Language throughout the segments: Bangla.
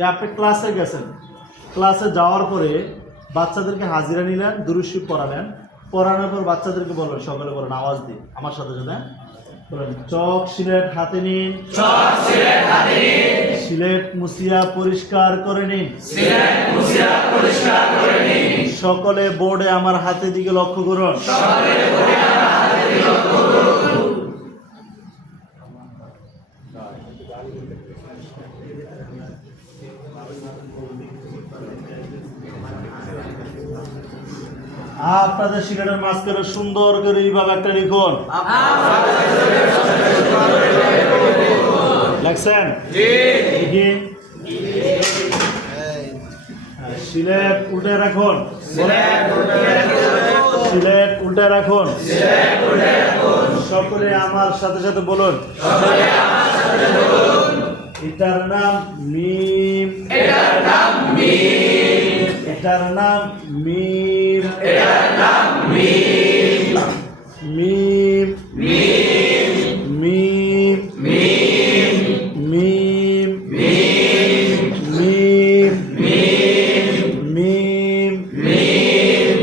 আপনি ক্লাসে গেছেন, ক্লাসে যাওয়ার পরে বাচ্চাদেরকে হাজিরা নিলেন, দুরূদ শরীফ পড়ালেন, পড়ানোর পর বাচ্চাদেরকে বললেন, সকলে বলেন আওয়াজ দিয়ে আমার সাথে সাথে বলেন, চক সিলেট হাতে নিন, চক সিলেট হাতে নিন, সিলেট মুছিয়া পরিষ্কার করে নিন, সিলেট মুছিয়া পরিষ্কার করে নিন। সকলে বোর্ডে আমার হাতে দিকে লক্ষ্য করুন, সকলে বোর্ডে আমার হাতে দিকে লক্ষ্য করুন। আপনাদের সিলেটের মাঝখানে সুন্দর করে এইভাবে একটা লিখুন, লেখছেন? সিলেট উল্টে রাখুন, সিলেট উল্টে রাখুন, সকলে আমার সাথে সাথে বলুন, এটার নাম মিম, এটার নাম মিম, এটার নাম মিম, এটার নাম মিম, মিম, মিম, মিম, মিম, মিম, মিম, মিম, মিম, মিম। মিম,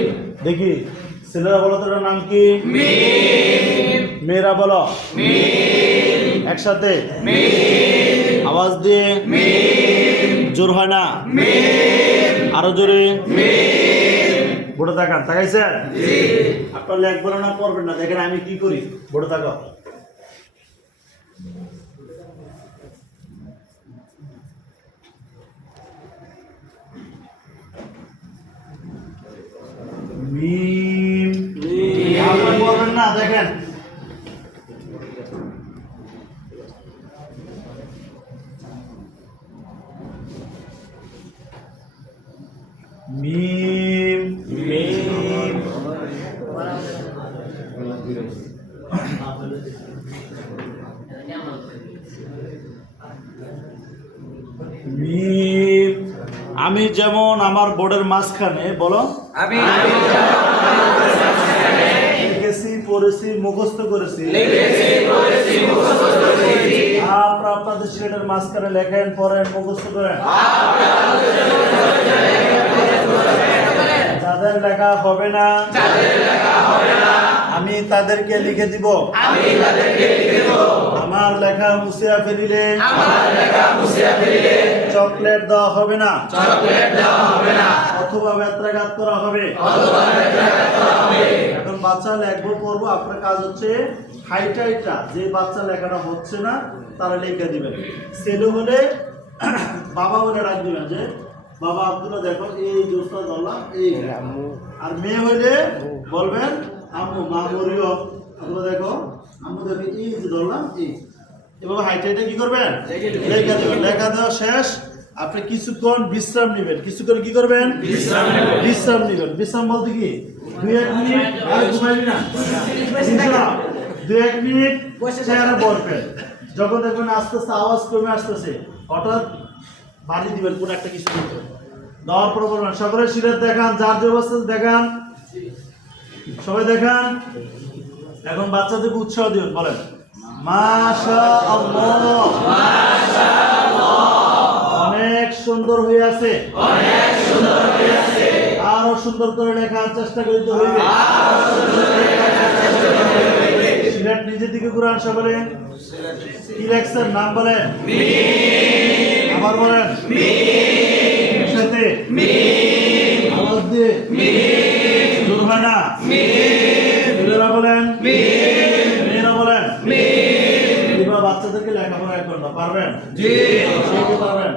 দেখি ছেলেরা বলো তো এটার নাম কি? মিম, মেয়েরা বলো মিম, একসাথে মিম, আওয়াজ দিয়ে, মিম, জোর হয় না, মিম, আরো জোরে মিম। বোর্ডে তাকান, তাকাইছেন? জি। আপনার লেখবেন না পড়বেন না, দেখেন আমি কি করি, বোর্ডে তাকাও। মিম, আপনার পড়বেন না, দেখেন মিম, মিম, মিম। আমি যেমন আমার বোর্ডের মাঝখানে বলো, আমি লিখেছি, পড়েছি, মুখস্থ করেছি, লিখেছি, পড়েছি, মুখস্থ করেছি। আপনারা আপনাদের সিলেটের মাঝখানে লেখেন, পড়েন, মুখস্থ করেন। যাদের লেখা হবে না, যাদের লেখা হবে না, আমি তাদেরকে লিখে দিব। আমি তাদেরকে লিখে দেব। আমার লেখা মুছিয়া ফেলিলে, আমার লেখা মুছিয়া ফেলিলে চকলেট দেওয়া হবে না, চকলেট দেওয়া হবে না, অথবা বেত্রাঘাত করা হবে। অথবা বেত্রাঘাত করা হবে। এখন বাচ্চা লেখবো, পড়বো, আপনার কাজ হচ্ছে হাইটাইটা যে বাচ্চা লেখাটা হচ্ছে না তারা লিখে দিবেন। ছেলে হলে বাবা বলে ডাক দিবেন যে বাবা আব্দুল্লাহ দেখো এই জোসটা ধরলাম, এই। আর মেয়ে হইলে বলবেন আম্মু, মা মরিয়ম অথবা দেখো আম্মু দেখো এই যে ধরলাম, এই। এভাবে হাইটাইটা কি করবেন, লেখা দেবেন। লেখা দেওয়া শেষ, আপনি কিছুক্ষণ বিশ্রাম নেবেন। কিছুক্ষণ কি করবেন, বিশ্রাম নেবেন। বিশ্রাম নেবেন। বিশ্রাম বলতে কি 2-1 মিনিট আর ঘুমাইবি না, বিশ্রাম 2-1 মিনিট চেয়ারে বসবেন। যখন দেখবেন আস্তে আস্তে আওয়াজ কমে আসতেছে, হঠাৎ বাড়ি দিবেন কোন একটা কিছু দিতে। দেওয়ার পর বলবেন সকলে সিলেট দেখান, যার যে অবস্থা দেখান, সবাই দেখান। এখন বাচ্চাদেরকে উৎসাহ দিবেন, বলেন মাশাআল্লাহ, অনেক সুন্দর হয়ে আছে, অনেক সুন্দর হইয়াছে। আরো সুন্দর করে লেখার চেষ্টা করিতে হইবে। সিলেট নিজের দিকে ঘুরান, সকলে কি লেখছেন নাম বলেন, আবার বলেন সাথে আওয়াজ দিয়ে, জোর হয় না, ছেলেরা বলেন, মেয়েরা বলেন। এবার বাচ্চাদেরকে লেখাপড়া করতে পারবেন? জি, পারবেন।